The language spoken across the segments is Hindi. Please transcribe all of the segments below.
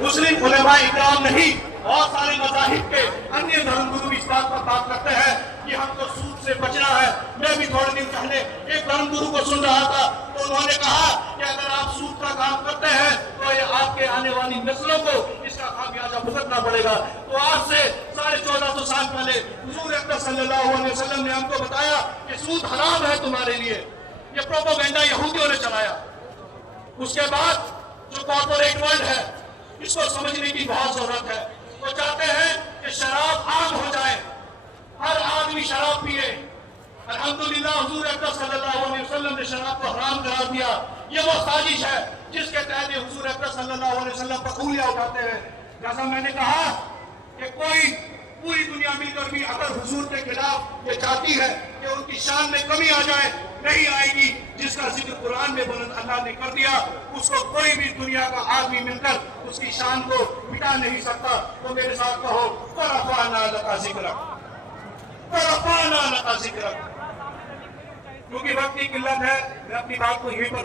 मुस्लिम उलेमा इकराम नहीं, बहुत सारे मज़ाहिब के अन्य धर्मगुरु इस बात पर बात करते हैं कि हमको सूद से बचना है। मैं भी थोड़े दिन पहले एक धर्मगुरु को सुन रहा था, तो उन्होंने कहा कि अगर आप सूद का काम करते हैं तो ये आपके आने वाली नस्लों को इसका खामियाजा भुगतना पड़ेगा। तो आज से 1450 साल पहले हुजूर अकबर सल्लल्लाहु अलैहि वसल्लम ने हमको बताया कि सूद हराम है तुम्हारे लिए। ये प्रोपेगेंडा यहूदियों ने चलाया। उसके बाद जो कॉर्पोरेट वर्ल्ड है, इसको समझने की बहुत जरूरत है। वो चाहते हैं कि शराब आम हो जाए, हर आदमी शराब पिए। अल्हम्दुलिल्लाह हुजूर अकबर सल्लल्लाहु अलैहि वसल्लम ने शराब को हराम करार दिया। ये वो साजिश है जिसके तहत हुजूर अकबर सल्लल्लाहु अलैहि वसल्लम पर उंगलियां उठाते हैं। जैसा मैंने कहा कि कोई पूरी दुनिया मिलकर भी अगर हुजूर के खिलाफ ये चाहती है कि उनकी शान में कमी आ जाए, नहीं आएगी। जिसका जिक्र कुरान में बुलंद अल्लाह ने कर दिया, उसको कोई भी दुनिया का आदमी मिलकर उसकी शान को मिटा नहीं सकता। तो मेरे साथ कहो, तरफाना लका जिक्रक, तरफाना लका जिक्रक। क्योंकि वक्त की किल्लत है, मैं अपनी बात को यहीं पर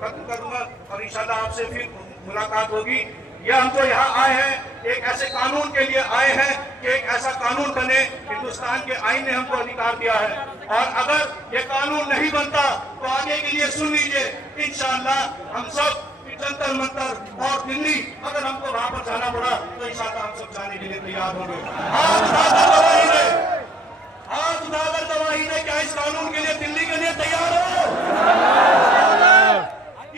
खत्म करूंगा और इंशाल्लाह आपसे फिर मुलाकात होगी। यह हम तो यहाँ आए हैं, एक ऐसे कानून के लिए आए हैं कि एक ऐसा कानून बने। हिंदुस्तान के आईन ने हमको अधिकार दिया है, और अगर ये कानून नहीं बनता तो आगे के लिए सुन लीजिए, इंशाअल्लाह हम सब जंतर मंतर और दिल्ली, अगर हमको वहां पर जाना पड़ा तो इंशाअल्लाह हम सब जाने के लिए तैयार होंगे। हाथ उठाकर गवाही दे, हाथ उठाकर गवाही दे, क्या इस कानून के लिए दिल्ली के लिए तैयार हो?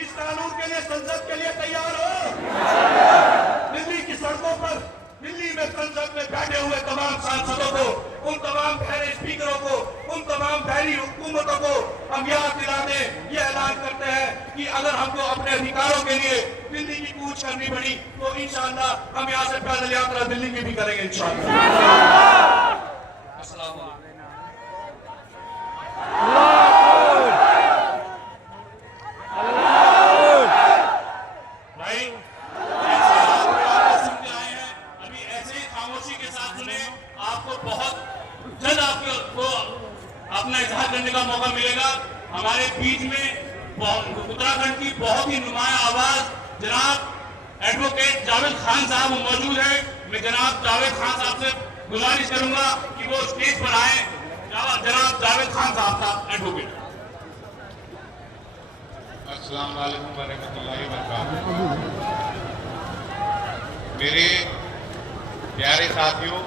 इस कानून के लिए संसद के लिए तैयार हो? दिल्ली की सड़कों पर, दिल्ली में संसद में बैठे हुए तमाम सांसदों को, उन तमाम पहले स्पीकरों को, उन तमाम पहली हुकूमतों को हम याद दिलाते, ये ऐलान करते हैं कि अगर हमको अपने अधिकारों के लिए दिल्ली की कूच करनी पड़ी तो इंशाअल्लाह हम यहाँ से पैदल यात्रा दिल्ली की भी करेंगे इंशाअल्लाह। करने का मौका मिलेगा। हमारे बीच में उत्तराखंड की बहुत ही नुमाया आवाज जनाब एडवोकेट जावेद खान साहब मौजूद है। मैं जनाब जावेद खान साहब से गुजारिश करूंगा कि वो स्टेज पर आए। जनाब जावेद खान साहब एडवोकेट। अस्सलाम वालेकुम वरहमतुल्लाहि वबरकातुहू। मेरे प्यारे साथियों,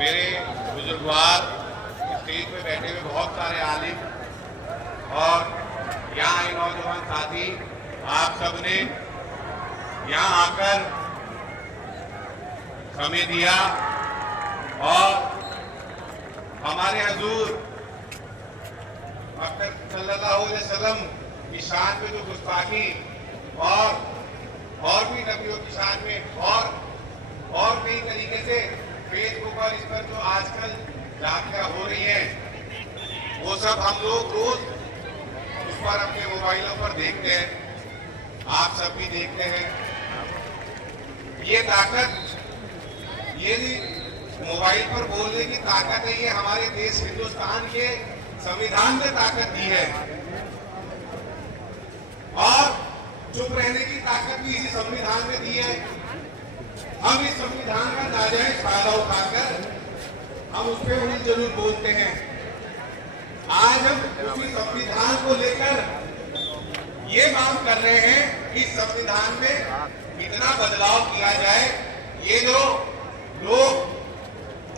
मेरे बुजुर्गवार, स्टेज पे बैठे हुए बहुत सारे आलिम और यहाँ आए नौजवान साथी, आप सबने यहाँ आकर समय दिया और हमारे हुजूर अकबर सल्लल्लाहु अलैहि वसल्लम की शान में जो गुस्ताखी और भी नबियों की शान में और कई तरीके से फेसबुक और इस पर जो आजकल जातियाँ हो रही हैं, वो सब हम लोग रोज उस पर अपने मोबाइलों पर देखते हैं, आप सब भी देखते हैं। ये ताकत, ये मोबाइल पर बोलने की ताकत है, ये हमारे देश हिंदुस्तान के संविधान ने ताकत दी है और चुप रहने की ताकत भी इसी संविधान ने दी है। हम इस संविधान का नाजायज फायदा उठाकर हम उस पर उन्हें जरूर बोलते हैं। आज हम उसी संविधान को लेकर ये मांग कर रहे हैं कि संविधान में इतना बदलाव किया जाए। ये जो लोग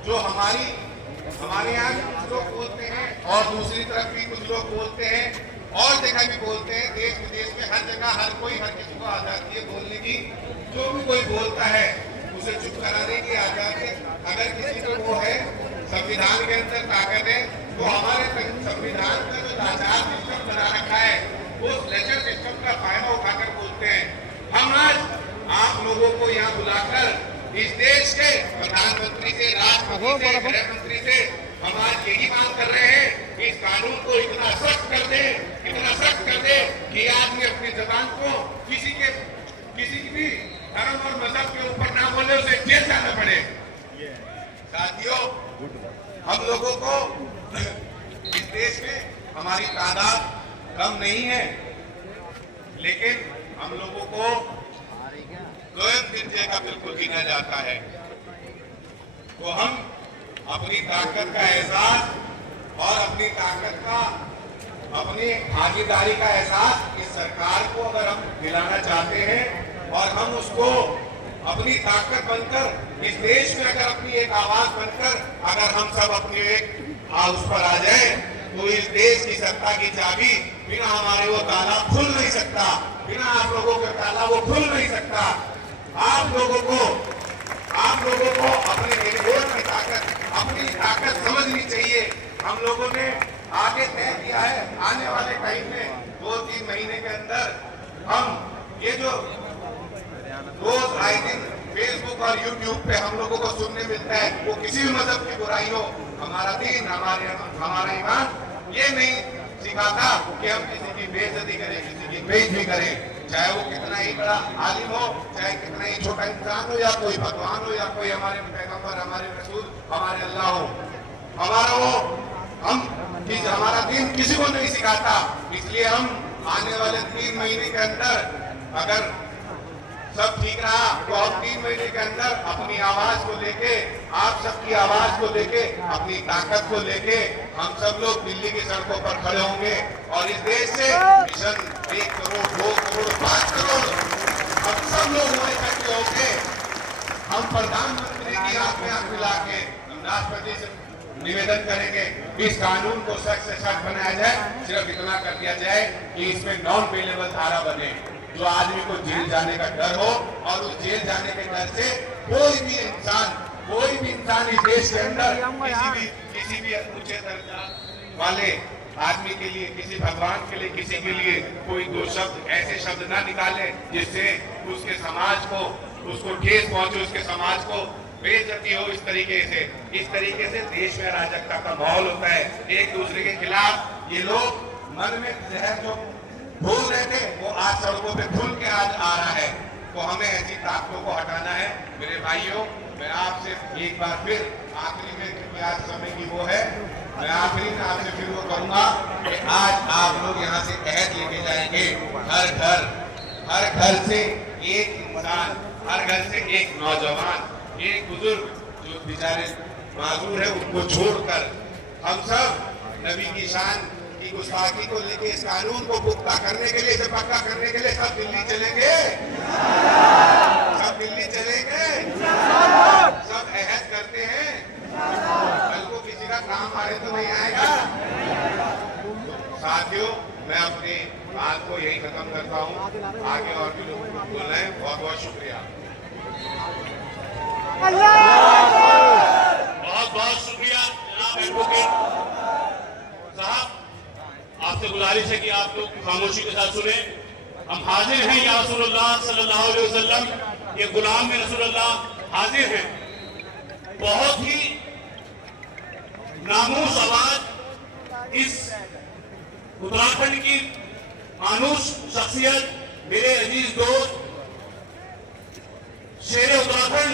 जो हमारे यहाँ कुछ लोग बोलते हैं और दूसरी तरफ भी कुछ लोग बोलते हैं और जगह भी बोलते हैं, देश विदेश में हर जगह हर किसी को आजादी है बोलने की। जो भी कोई बोलता है उसे चुप कराने की आजादी अगर किसी को वो है, संविधान के अंदर ताकत है, तो हमारे संविधान का जो लाचार सिस्टम बना रखा है उस लेजर सिस्टम का फायदा उठाकर बोलते हैं। हम आज आप लोगों को यहाँ बुलाकर इस देश के प्रधानमंत्री से, राष्ट्रपति से, गृह मंत्री से हम आज यही मांग कर रहे हैं कि इस कानून को इतना सख्त कर दे कि आदमी अपनी जबान को किसी भी धर्म और मजहब के ऊपर ना बोले, उसे जेल जाना पड़े। साथियों, हम लोगों को इस देश में हमारी तादाद कम नहीं है, लेकिन हम लोगों को निर्जय का बिल्कुल गिना जाता है। तो हम अपनी ताकत का एहसास और अपनी ताकत का, अपनी भागीदारी का एहसास इस सरकार को अगर हम दिलाना चाहते हैं और हम उसको अपनी ताकत बनकर इस देश में अगर अपनी एक आवाज बनकर अगर हम सब अपने एक उस पर आ जाए तो इस देश की सत्ता की चाबी बिना हमारे वो ताला खुल नहीं सकता, बिना आप लोगों के ताला वो खुल नहीं सकता। आप लोगों को अपने निर्भोर की ताकत, अपनी ताकत समझनी चाहिए। हम लोगों ने आगे तय किया है आने वाले टाइम में 2-3 महीने के अंदर हम ये जो रोज आए दिन फेसबुक और यूट्यूब पे हम लोगों को सुनने मिलता है, वो किसी भी मजहब की बुराई हो, हमारा दीन, हमारा ईमान ये नहीं सिखाता कि हम किसी की बेइज्जती करें, किसी की बेइज्जती करें, चाहे वो कितना ही बड़ा आलिम हो, चाहे कितना ही छोटा इंसान हो, या कोई भगवान हो, या कोई हमारे पैगंबर, हमारे रसूल, हमारे अल्लाह हो। हमारा दीन किसी को नहीं सिखाता। इसलिए हम आने वाले 3 महीने के अंदर अगर सब ठीक रहा तो हम 3 महीने के अंदर अपनी आवाज को लेके, आप सबकी आवाज को लेके, अपनी ताकत को लेके हम सब लोग दिल्ली की सड़कों पर खड़े होंगे और इस देश से मिशन 1 करोड़, 2 करोड़, 5 करोड़ हम सब लोग इकट्ठे होंगे। हम प्रधानमंत्री की आंख में आंख मिला के हम राष्ट्रपति से निवेदन करेंगे इस कानून को सख्त से सख्त बनाया जाए। सिर्फ इतना कर दिया जाए कि इसमें नॉन बेलेबल धारा बने, जो आदमी को जेल जाने का डर हो और उस जेल जाने के डर से कोई भी इंसान इस देश के अंदर किसी भी ऊंचे दर्जा वाले आदमी के लिए, किसी भगवान के लिए, किसी के लिए कोई 2 शब्द ऐसे शब्द ना निकाले जिससे उसके समाज को, उसको ठेस पहुंचे, उसके समाज को बेइज्जती हो। इस तरीके से देश में अराजकता का माहौल होता है। एक दूसरे के खिलाफ ये लोग मन में जहर जो भूल रहे थे वो आज सड़कों पे खुल के आज आ रहा है। तो हमें ऐसी ताकतों को हटाना है। मेरे भाइयों, मैं आपसे एक बार फिर आखिरी में, क्योंकि आज समय की वो है, मैं आखिरी में आपसे फिर वो करूंगा कि आज आप लोग यहाँ से अहद लेके जाएंगे। हर घर से एक इंसान, हर घर से एक नौजवान, एक बुजुर्ग जो बेचारे माजूर है, उनको छोड़कर हम सब नबी की शान की गुस्ताखी को लेके इस कानून को पुख्ता करने के लिए, इसे पक्का करने के लिए सब दिल्ली चलेंगे। सब दिल्ली चलेंगे, सब अहद करते हैं। कल को किसी का काम आए तो नहीं आएगा। साथियों, मैं अपनी बात को यही खत्म करता हूँ। आगे और भी लोग बोल रहे हैं। बहुत बहुत शुक्रिया। बहुत बहुत शुक्रिया जनाब एडवोकेट साहब। आपसे गुजारिश है कि आप लोग खामोशी के साथ सुने। हम हाजिर हैं या रसूलुल्लाह सल्लल्लाहु अलैहि वसल्लम, ये गुलाम में रसूलुल्लाह हाजिर हैं। बहुत ही नामूस आवाज इस उत्तराखंड की मानूस शख्सियत, मेरे अजीज दोस्त शेर उत्तराखंड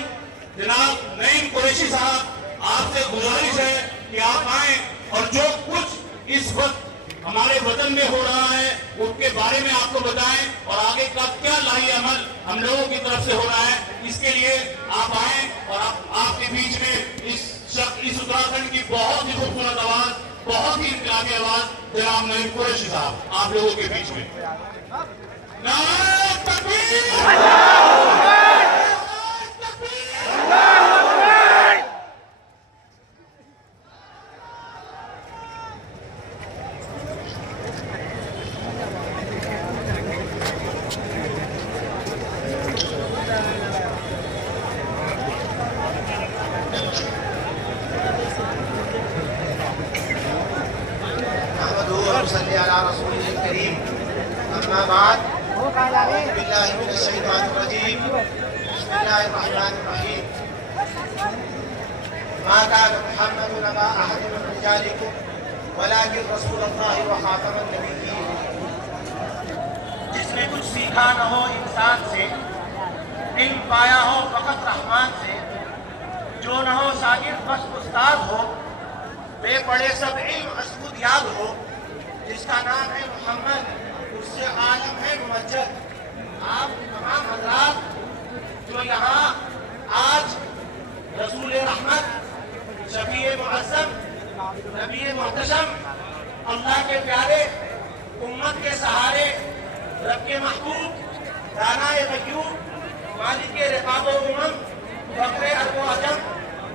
जनाब नईम कुरैशी साहब, आपसे गुजारिश है कि आप आए और जो कुछ इस वक्त हमारे वतन में हो रहा है उसके बारे में आपको बताएं और आगे का क्या लाही अमल हम लोगों की तरफ से हो रहा है, इसके लिए आप आए और आपके बीच में इस उत्तराखंड की बहुत ही खूबसूरत आवाज, बहुत ही इनकलाबी आवाज जनाब नईम कुरैशी साहब आप लोगों के बीच में। नारे तकबीर! जिसने कुछ सीखा न हो इंसान से, इल्म पाया हो फकत रहमान से, जो न हो शागिर्द बस उस्ताद हो, बेपढ़े सब इल्म असबुद याद हो, जिसका नाम है मोहम्मद उससे आलम है मुमज्जद। आप तमाम हजरात जो काबो उमम फखरे अरबो अजम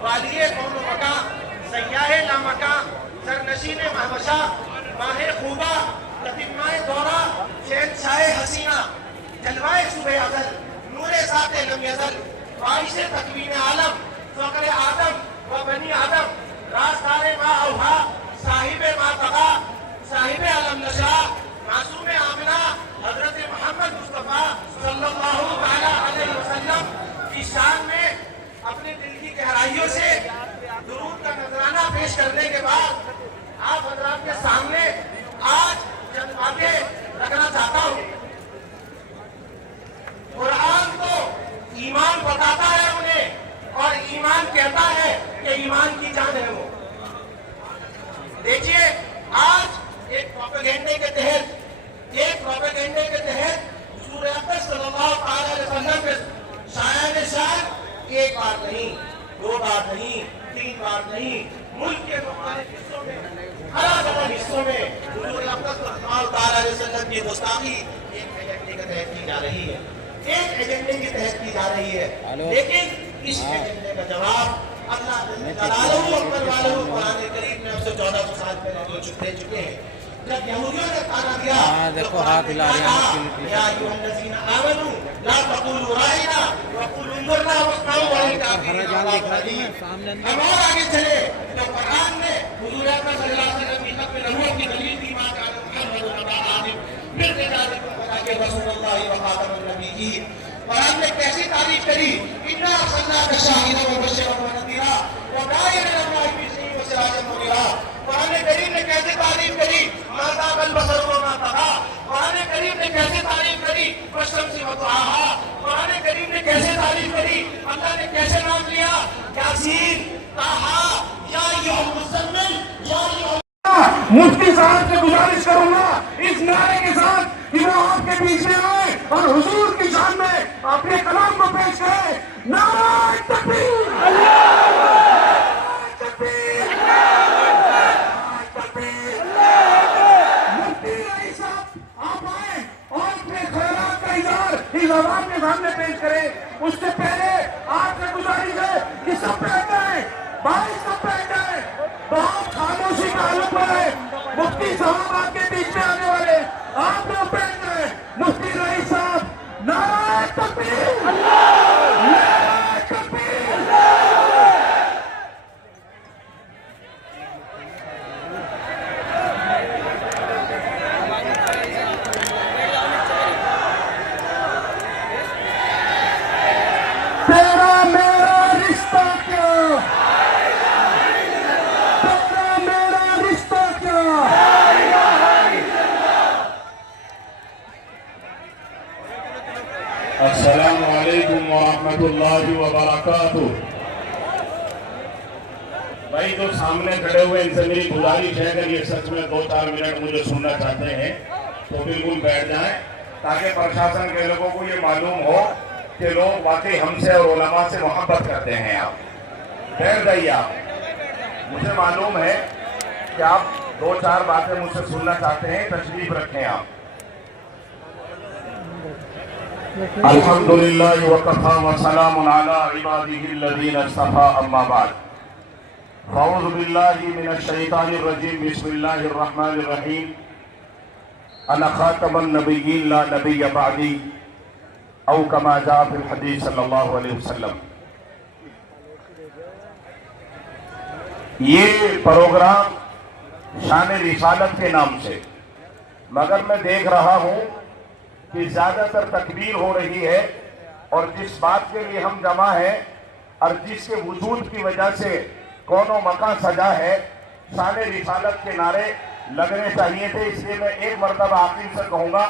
वालिए कौनो मका सयाहे लामका सरनशीने महवशा माहे खूबा लतिमाए दौरा शहंशाहे हसीना जलवाए सुबह अज़ल नूरे साते लम यज़ल ख्वाहिशे तकवीन आलम फखरे आदम व बनी आदम राजदारे मा औहा साहिबे मा तगा साहिबे अलम नशा मासूमे आमिना हजरत मोहम्मद मुस्तफ़ा सल्लल्लाहु अलैहि वसल्लम की शान में अपने दिल की गहराइयों से दुरूद का नजराना पेश करने के बाद आप हजरात के सामने आज चंद बातें रखना चाहता हूँ। कुरान तो ईमान बताता है उन्हें और ईमान कहता है कि ईमान की जान है वो। देखिए आज एक प्रोपेगेंडे के तहत हुजूर अकरम सल्लल्लाहु अलैहि वसल्लम के शान एक बार नहीं, दो बार नहीं, तीन बार नहीं, मुल्क के मुख्तलिफ हिस्सों में, अलग हिस्सों में हुजूर अकरम सल्लल्लाहु अलैहि वसल्लम की गुस्ताखी एक एजेंडे के तहत की जा रही है, लेकिन इस एजेंडे का जवाब अल्लाह कुरान करीम में अब से 1400 साल पहले दे चुके हैं। जब यहूदियों ने ताना दिया, देखो हाथ हिला रहे हैं या अय्युहल्लज़ीना आमनू ला तक़ूलू राइना व क़ूलू इंज़ुरना वस्माऊ सामने हम और आगे चले तो कुरान ने हुजूर अकरम सल्लल्लाहु अलैहि वसल्लम की खत्म नबूवत की दलील दी मा का मुहम्मद आदम फिर के रसूलुल्लाह व खातमुन नबिय्यीन। कुरान ने कैसी तारीफ करी, इन्ना अरसलनाका शाहिदन व बशीरन व नज़ीरा व दाइयन इला अल्लाह बिइज़्निही व सिराजन मुनीरा। कुरान करीम ने कैसे तारीफ करी, माता बल बसर व मा तग़ा। कुरान करीम ने कैसे तारीफ करी, वशम्सी व दुहाहा। कुरान करीम ने कैसे तारीफ करी, अल्लाह ने कैसे नाम लिया, यासीन, ताहा, या अय्युहल मुज़म्मिल, या अय्युहल। मुफ्ती साहब से गुजारिश करूंगा इस नारे के साथ कि वो आपके बीच में आए और हुजूर की शान में अपने कलाम को पेश करें। नारे तकबीर, तकबीर, तकबीर। मुफ्ती रईस साहब आप आए और अपने ख्यालात का इज़हार इस आवाम के सामने पेश करें। उससे पहले आपसे गुजारिश है कि सब बैठ जाए, भाई सब बैठ जाए, बहुत खामोशी का हालत है। मुफ्ती साहब आपके बीच में आने वाले, आप लोग बैठ गए। मुफ्ती रईस साहब, नारे तकबीर, नारे तकबीर। तेरा मेरा रिश्ता क्या, तेरा मेरा रिश्ता क्या। अस्सलामु अलैकुम व रहमतुल्लाहि व बरकातुहू। भाई जो सामने खड़े हुए इनसे मेरी गुजारिश है अगर ये सच में 2-4 मिनट मुझे सुनना चाहते हैं तो बिल्कुल बैठ जाएं, ताकि प्रशासन के लोगों को ये मालूम हो कि लोग वाकई हमसे और उलमा से मोहब्बत करते हैं। आप बैठ जाइए। आप मुझे मालूम है कि आप 2-4 बातें मुझसे सुनना चाहते हैं, तशरीफ रखें आप। अल्हम्दुलिल्लाह व कफ़ा व सलामुन अला इबादिहिल्लज़ीना इस्तफ़ा अम्मा बाद। अऊज़ु बिल्लाहि मिनश शैतानिर रजीम बिस्मिल्लाहिर रहमानिर रहीम। अना खातमुन नबिय्यीन ला नबिय्य बअदी औ कमा जा फिल हदीस सल्लल्लाहु अलैहि वसल्लम। ये प्रोग्राम शान रिसालत के नाम से, मगर मैं देख रहा हूं कि ज्यादातर तकबीर हो रही है और जिस बात के लिए हम जमा है और जिसके वजूद की वजह से कौनो मकान सजा है, शान रिसालत के नारे लगने चाहिए थे। इसलिए मैं एक मरतबा आखिर से कहूंगा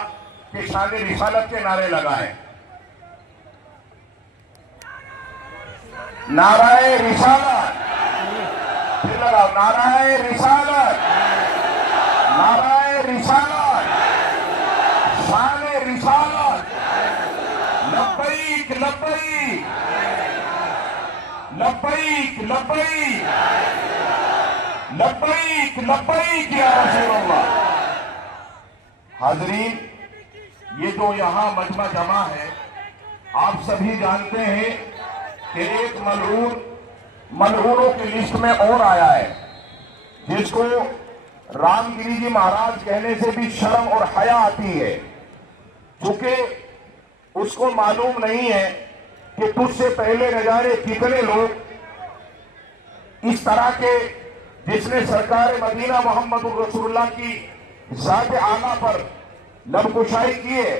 कि शान रिसालत के नारे लगाएं। नाराए रिसालत, फिर लगाओ, नाराए रिसालत, नाराए रिसालत, शान रिसालत, लब्बैक लब्बैक, लब्बैक लब्बैक, लब्बैक लब्बैक या रसूलल्लाह। हाज़रीन, ये जो यहाँ मजमा जमा है, आप सभी जानते हैं कि एक मलऊनों की लिस्ट में और आया है, जिसको रामगिरी जी महाराज कहने से भी शर्म और हया आती है, क्योंकि उसको मालूम नहीं है कि तुझसे पहले न जाने कितने लोग इस तरह के, जिसने सरकार मदीना मोहम्मद रसूलुल्लाह की जात आला पर लबकुशाई की है,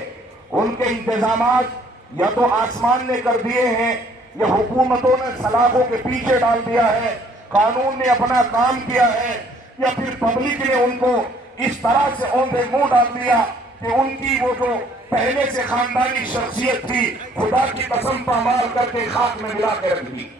उनके इंतजामात या तो आसमान ने कर दिए हैं या हुकूमतों ने सलाखों के पीछे डाल दिया है, कानून ने अपना काम किया है, या फिर पब्लिक ने उनको इस तरह से औंधे मुंह डाल दिया कि उनकी वो जो पहले से खानदानी शख्सियत थी, खुदा की कसम पामाल करके खाक में मिला के रख दी।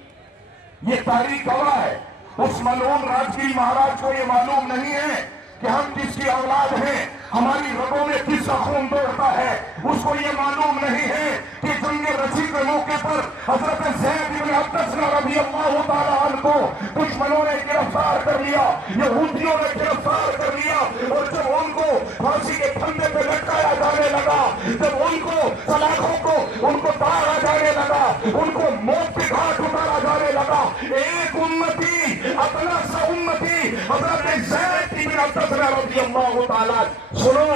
ये तारीख गवाह है। उस मलऊन राजगिरी महाराज को ये मालूम नहीं है कि हम किसकी औलाद हैं, हमारी रगों में किसका खून दौड़ता है। उसको ये मालूम नहीं है कि जंगे रसी के मौके पर हजरत ज़ैद इब्न अब्बास रज़ियल्लाहु ताला अन्हु को दुश्मनों ने गिरफ्तार कर लिया, यहूदियों ने गिरफ्तार कर लिया, और जब उनको फांसी के फंदे पे लटकाया जाने लगा, जब उनको सलाखों को उनको तारा जाने लगा, उनको मौत के घाट उतारा जाने लगा, एक उम्मती अपना सा उम्मती हजरत ज़ैद इब्न अब्बास रज़ियल्लाहु ताला, सुनो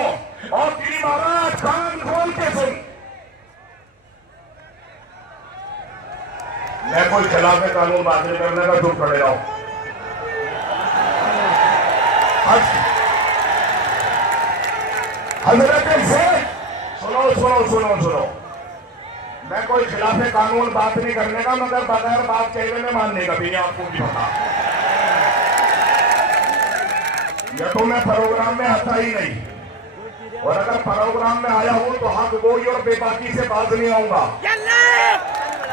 और गिरी महाराज कान खोल के सुन। मैं कोई खिलाफ कानून बात नहीं करने का, चुप खड़े रहो। हजरत ज़ैद, सुनो, मैं कोई खिलाफ कानून बात नहीं करने का, मगर बगैर बात कहने में मानने का भी नहीं, आपको भी पता। या तो मैं प्रोग्राम में आता ही नहीं, और अगर प्रोग्राम में आया हूं तो हक गोई और बेबाकी से बात नहीं आऊंगा।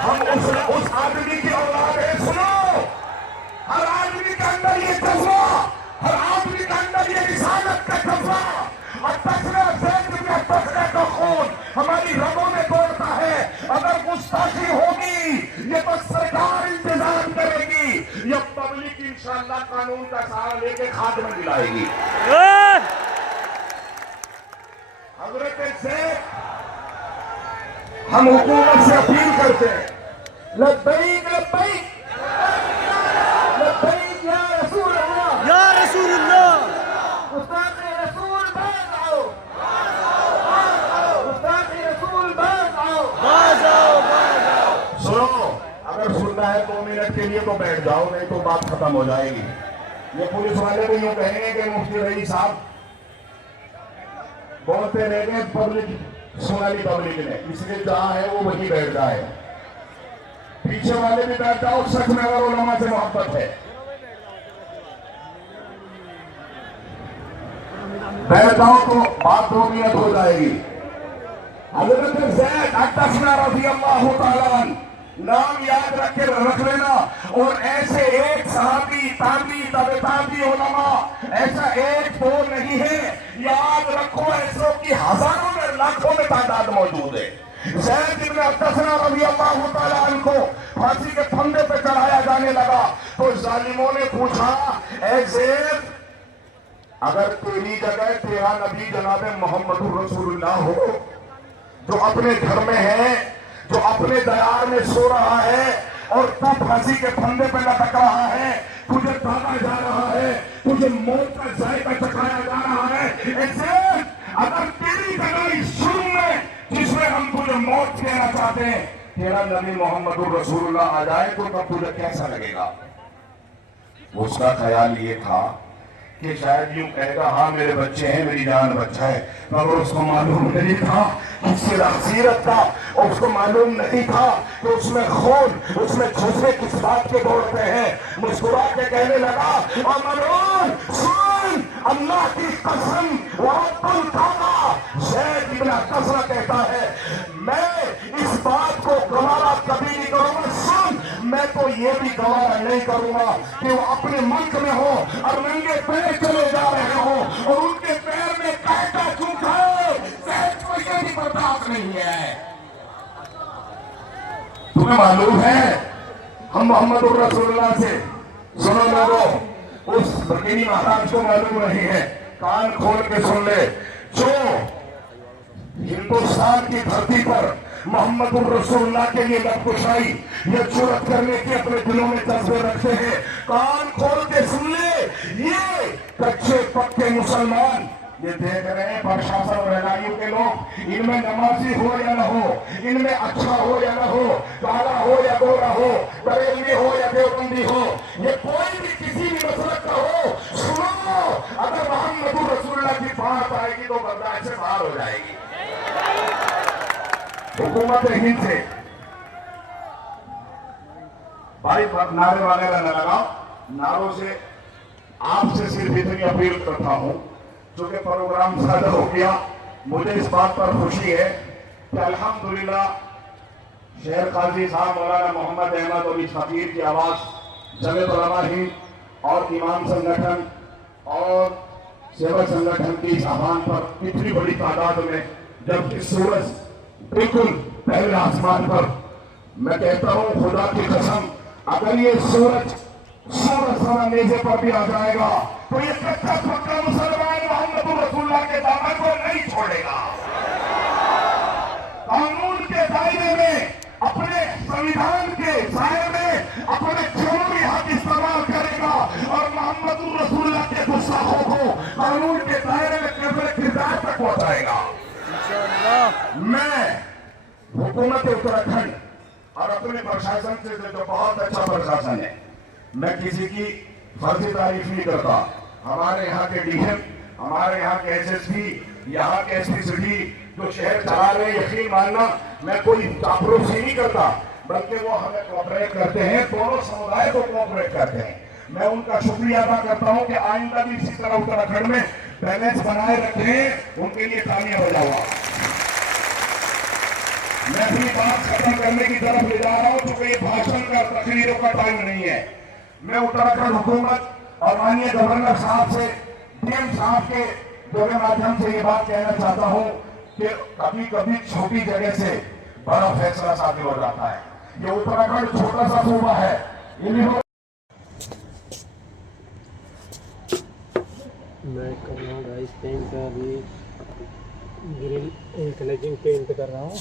हम उस आदमी की औलाद है। सुनो, हर आदमी के अंदर ये जज्बा, हर आदमी के अंदर ये रिसालत का जज्बा और तस्वीर का खून हमारी रगों में दौड़ता है। अगर गुस्ताखी होगी ये तो सरकार इंतजाम करेगी, या पब्लिक इंशाअल्लाह कानून का सहारा लेके खाद में मिलाएगी। हजरत ज़ैद, हम हुकूमत से अपील करते हैं, लब्बैक लब्बैक लब्बैक या रसूल अल्लाह, या रसूलुल्लाह, गुस्ताखे रसूल बाज आओ, गुस्ताखे रसूल बाज आओ, बाज आओ। सुनो, अगर सुनना है 2 मिनट के लिए तो बैठ जाओ, नहीं तो बात खत्म हो जाएगी। ये पुलिस वाले भी यूं कहेंगे कि मुफ्ती रईस साहब बोलते रह गए, पब्लिक सुनाली पब्लिक ने, इसलिए जहां है वो वहीं बैठ जाए, पीछे वाले भी बैठ जाओ, सच में अगर उलमा से मोहब्बत है बैठ जाओ तो बात 2 मिनट हो जाएगी। हजरत ज़ैद रज़ियल्लाहु ताला अन्हु, नाम याद रख लेना, और ऐसे एक सहाबी, ताबी, तबे ताबी उलमा, ऐसा एक दो नहीं है, याद रखो ऐसों की हजारों में लाखों में तादाद मौजूद है। ज़ैद इब्न अब्बास रज़ियल्लाहु ताला अन्हु को फांसी के फंदे पे चढ़ाया जाने लगा तो जालिमों ने पूछा, ऐ ज़ैद, अगर तेरी जगह तेरा नबी जनाब मोहम्मद रसूलुल्लाह हो, जो अपने घर में है, जो अपने दयार में सो रहा है, और तू फांसी के फंदे पे लटक रहा है, तुझे दागा जा रहा है, तुझे मौत का जायका चखाया जा रहा है, ऐसे अगर तेरी जगह इस जुर्म में जिसमें हम तुझे मौत देना चाहते हैं, तेरा नबी मोहम्मद रसूलुल्लाह आ जाए तो तब तुझे कैसा लगेगा? उसका ख्याल ये था कि शायद यूं कहेगा, हाँ मेरे बच्चे हैं, मेरी जान बच्चा है, मगर उसको मालूम नहीं था किसकी सीरत था, और उसको मालूम नहीं था कि उसमें खून, उसमें झुझरे किस बात के दौड़ते हैं। मुस्कुरा के कहने लगा, और मलून सुन, अल्लाह की कसम, वरब्बुल काबा, ज़ैद इब्न अब्बास कहता है, मैं इस बात को गवारा कभी नहीं करूंगा। सुन, मैं तो ये भी गवारा नहीं करूंगा कि वो अपने मुल्क में हो और नंगे पैर चले जा रहे हो और उनके पैर में कांटा चुभा है, ज़ैद को ये भी बर्दाश्त नहीं है। तुम्हें मालूम है हम मोहम्मद रसूलुल्लाह से, सुनो लोगों, उस बकीरी महाराज को मालूम नहीं है, कान खोल के सुन ले, जो हिंदुस्तान की धरती पर मोहम्मद रसूलुल्लाह के लिए लबकुशाई, ये जुर्रत करने की अपने दिलों में जज्बे रखते हैं। कान खोल के सुन ले, ये कच्चे पक्के मुसलमान ये देख रहे हैं प्रशासन और एनआईयू के लोग, इनमें नमाजी हो या ना हो, इनमें अच्छा हो या ना हो, काला हो या गोरा हो, बरेलवी हो या देवबंदी हो, ये कोई भी किसी भी मसलक का हो, सुनो, अगर मोहम्मद रसूलुल्लाह की बात आएगी तो बर्दाश्त से बाहर हो जाएगी। हुकूमत हिंद से भाई नारे वगैरह न लगाओ, नारों से आपसे सिर्फ इतनी अपील करता हूं, चूंकि प्रोग्राम सादा हो गया, मुझे इस बात पर खुशी है कि अल्हम्दुलिल्लाह शहर काजी साहब मौलाना मोहम्मद अहमद अली फकीर की आवाज़ जमीयत उलमा हिंद और इमाम संगठन और सेवा संगठन की जबान पर इतनी बड़ी तादाद में, जबकि सूरज बिल्कुल पहले आसमान पर, मैं कहता हूं खुदा की कसम, अगर ये सूरज नेज़े पर भी आ जाएगा तो ये कच्चा पक्का मुसलमान मोहम्मद रसूलुल्लाह के दामन को नहीं छोड़ेगा। कानून के दायरे में, अपने संविधान के साये में अपने जरूरी हक इस्तेमाल करेगा और मोहम्मद रसूलुल्लाह के गुस्ताखों को कानून के दायरे में किरदार तक पहुंचाएगा। मैं हुकूमत उत्तराखंड और अपने प्रशासन से जो बहुत अच्छा प्रशासन है, मैं किसी की फर्जी तारीफ नहीं करता। हमारे यहाँ के डीएम, हमारे यहाँ के एसएसपी, यहाँ के एसपी सिटी जो शहर चला रहे हैं, यकीन मानना मैं कोई चापलूसी नहीं करता, बल्कि वो हमें कोऑपरेट करते हैं, दोनों समुदाय को कोऑपरेट करते हैं। मैं उनका शुक्रिया अदा करता हूँ कि आइंदा भी इसी तरह उत्तराखंड में बैलेंस बनाए रखें, उनके लिए तालियां बजाऊंगा। मैं अपनी बात खत्म करने की तरफ ले जा रहा हूँ, क्योंकि ये भाषण का, तकरीरों का टाइम नहीं है। मैं उत्तराखंड हुकूमत और माननीय गवर्नर साहब से, डीएम साहब के माध्यम से ये बात कहना चाहता हूँ कि कभी कभी छोटी जगह से बड़ा फैसला साबित हो जाता है। ये उत्तराखंड छोटा सा सूबा है, मैं कर रहा हूँ गाइस पेंट, अभी ग्रिल इंकलेजिंग पेंट कर रहा हूँ।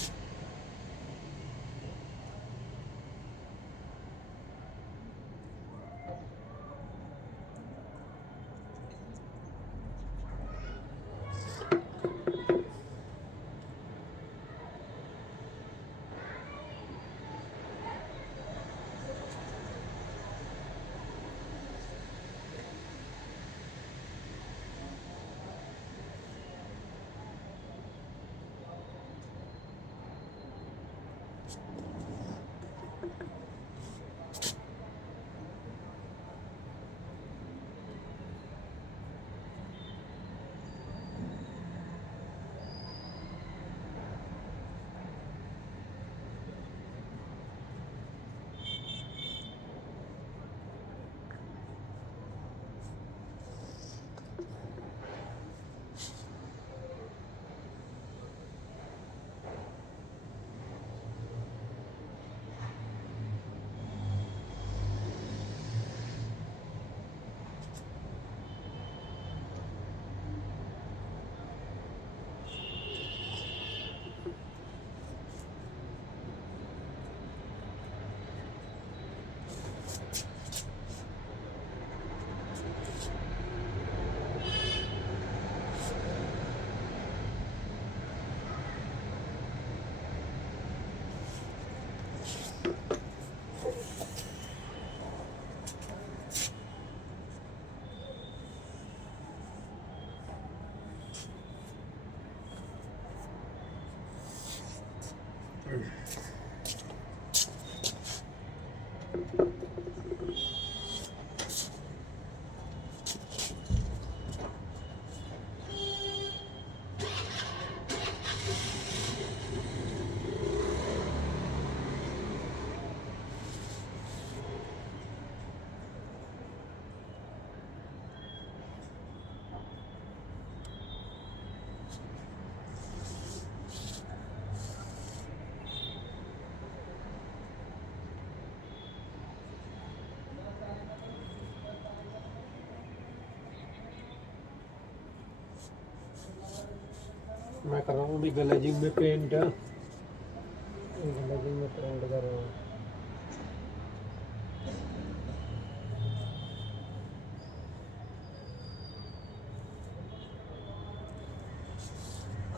मैं कर रहा हूँ अभी ग्लेजिंग में पेंट।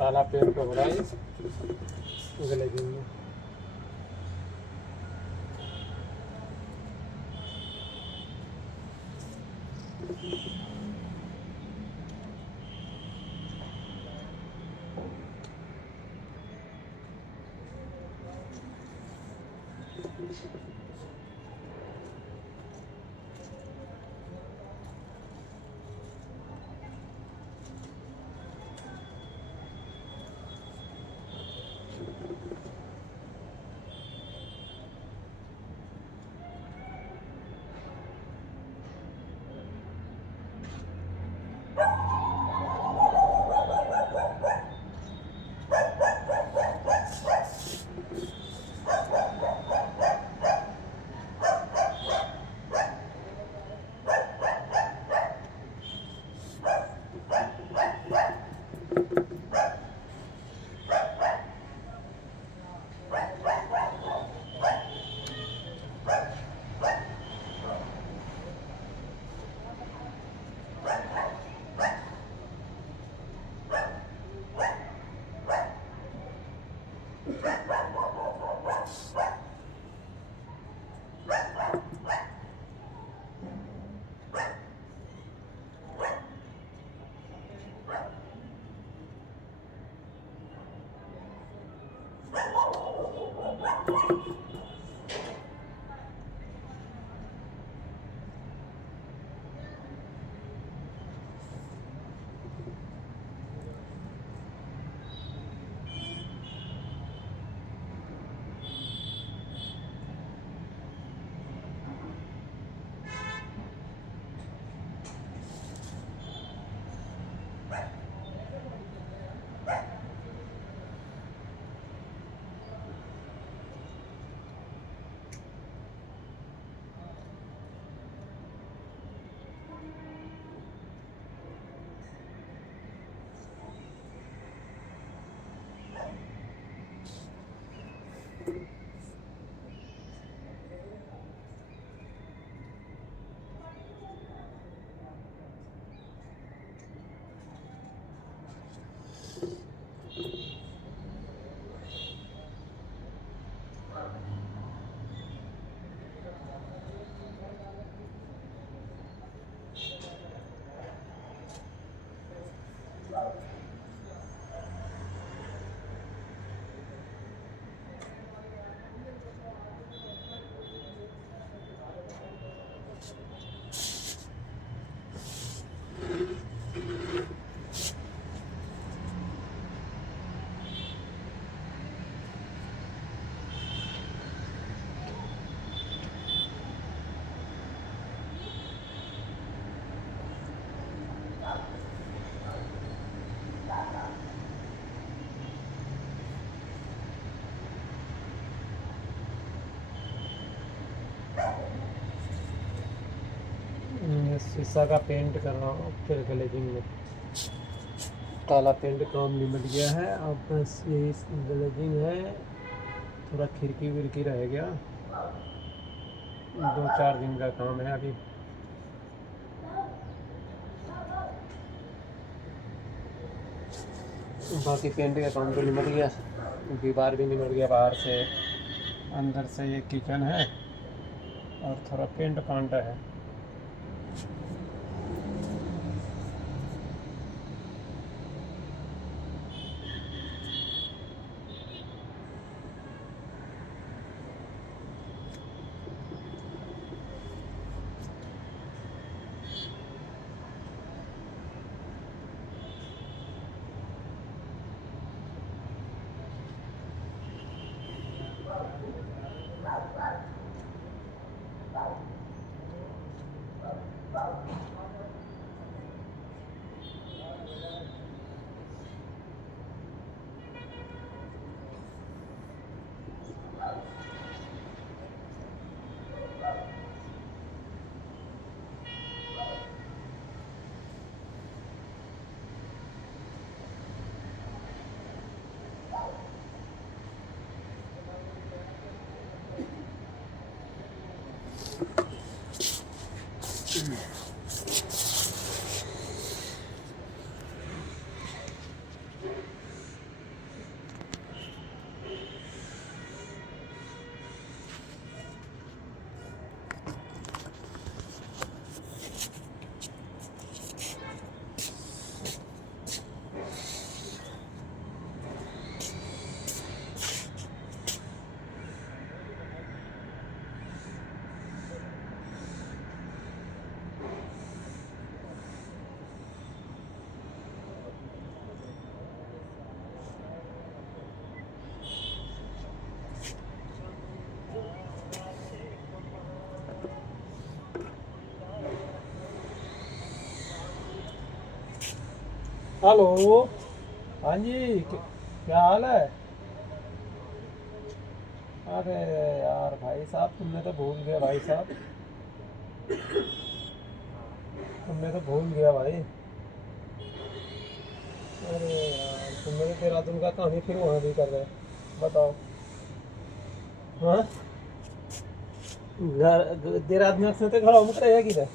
काला पेंट हो रहा है ग्लेजिंग में। शीशा का पेंट कर रहा हूँ फिर ग्लेजिंग में। काला पेंट काम निमट गया है, अब बस यही ग्लेजिंग है। थोड़ा खिड़की विड़की रह गया, 2-4 दिन का काम है अभी। बाकी पेंट का काम तो निमट गया, दीवार भी निमट गया बाहर से। अंदर से ये किचन है और थोड़ा पेंट कांटा है। हेलो, हाँ जी, क्या हाल है? अरे यार भाई साहब, तुमने तो भूल गया भाई साहब, तुमने तो भूल गया भाई। अरे यार, तुमने तो देहरादून का कहानी फिर वहाँ भी कर रहे, बताओ। हाँ, घर देहरादून से तो घर में रहेगा किधर?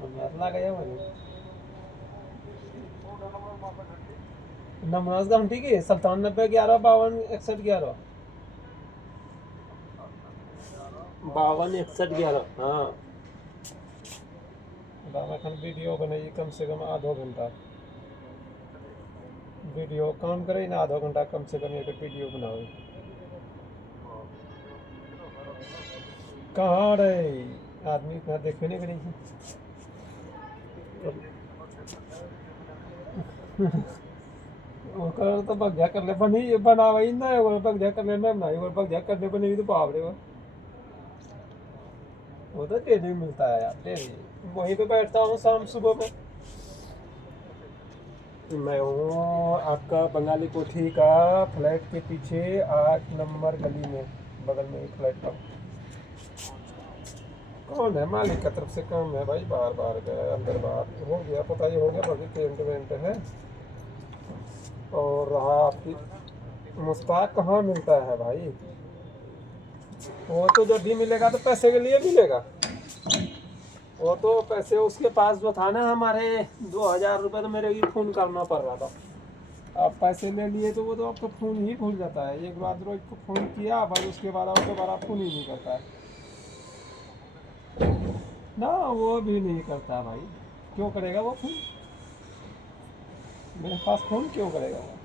मैं गया मैंने नमाज का ठीक है, 97 11 52 61 11 52 61 11। हाँ, खन वीडियो बनाइए कम से कम आधा घंटा, वीडियो काम करे ना, आधा घंटा कम से कम एक वीडियो बनाओ। कहाँ रहे आदमी, कहाँ देखे नहीं कहीं। कर तो भगजा कर ले बनी बना वही ना, वो भगजा कर लेना बनाई, वो भगजा करने बनी तो बाप रे, वो तो डेली मिलता है यार, डेली वहीं पे बैठता हूँ शाम सुबह पे। मैं हूँ आपका बंगाली कोठी का फ्लैट के पीछे 8 नंबर गली में, बगल में ही फ्लैट का। कौन है? मालिक की तरफ से काम है भाई, बार बार गया अंदर बाहर हो गया, पता ही हो गया, बाकी पेंट वेंट है। और रहा आपकी मुश्ताक, कहाँ मिलता है भाई? वो तो जब भी मिलेगा तो पैसे के लिए मिलेगा, वो तो पैसे उसके पास जो था ना हमारे 2000 रुपये, तो मेरे ही फ़ोन करना पड़ रहा था। आप पैसे ले लिए तो वो तो आपको फ़ोन ही भूल जाता है, एक बार रोज को फ़ोन किया बस, उसके बाद आप दोबारा फ़ोन ही नहीं करता है ना, वो भी नहीं करता भाई। क्यों करेगा वो फ़ोन? मेरे पास फ़ोन क्यों करेगा वो?